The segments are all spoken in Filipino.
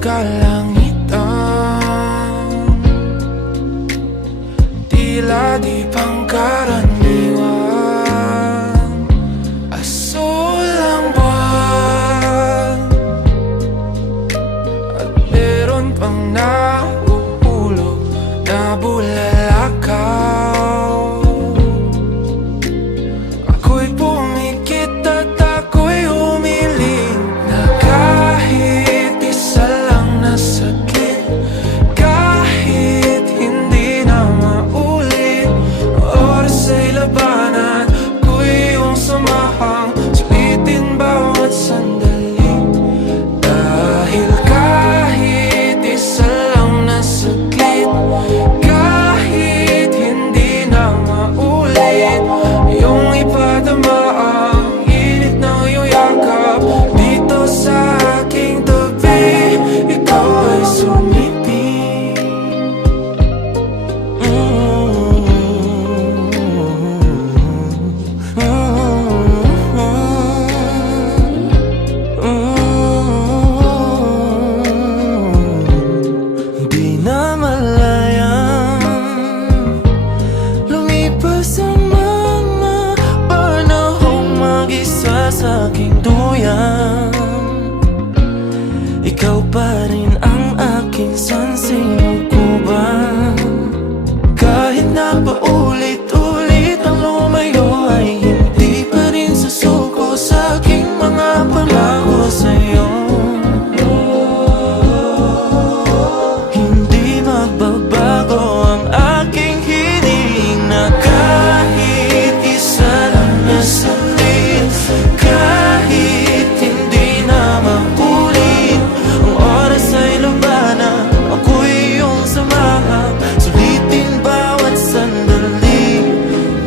kalangitan, tila di pangkaraniwan, asul ang buwan, at meron pang nahuhulog na bulalakaw. Ako'y pumikit at ako'y humiling na kahit isa lang na sakit, kahit hindi na maulit, oras ay labanan ko'y iyong samahang sulitin bawat sandali. Dahil kahit isa lang na saglit, kahit hindi na maulit, iyong ipadama ang init ng iyong yakap. Dito sa aking tabi, ikaw ay sumiping. Di na malayang lumipas ang mga panahong mag-isa sa aking duyan. Ikaw pa rin ang aking sansinukuban. Kahit na paulit-ulit ang lumayo, ay hindi pa rin susuko sa aking mga pangako sa'yo. Hindi magbabago ang aking hiling na kahit isa lang na saglit, kahit hindi na maulit, ang oras ay labanan, ako'y iyong samahan, sulitin bawat sandali.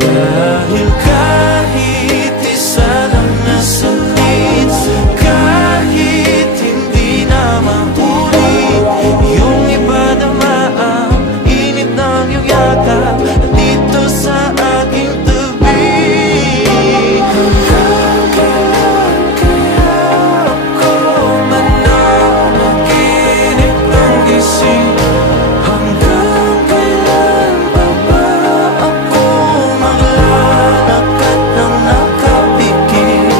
Dahil kahit isa lang na saglit, kahit hindi na maulit, iyong ipadama ang init ng iyong yakap dito sa aking tabi. Hanggang kailan kaya ako mananaginip ng gising? Hanggang kailan pa ba ako maglalakad ng nakapikit?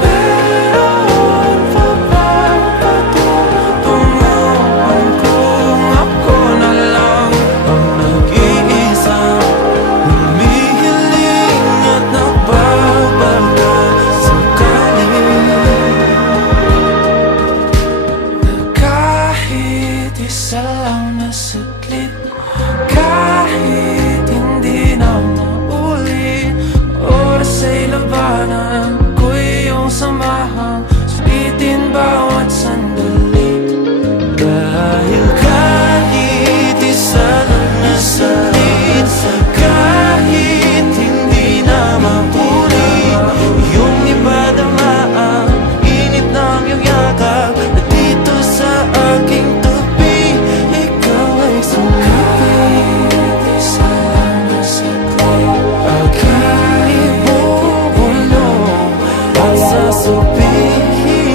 Meron pa bang patutunguhan kung ako na lang ang nag-iisang humihiling at nagbabaga sakali? Kahit isa lang na saglit, kahit hindi na maulit, oras ay labanan ko'y iyong samahan, sulitin bawat sandali. Dahil kahit isa lang na saglit, kahit hindi na maulit, iyong ipadama ang init ng iyong yakap na dito sa aking tabi, ikaw ay sumiping. Isa lang na saglit, aking ibubulong at sasabihin,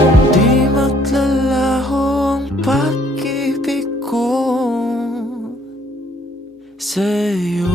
hindi maglalaho ang pag-ibig ko sa'yo.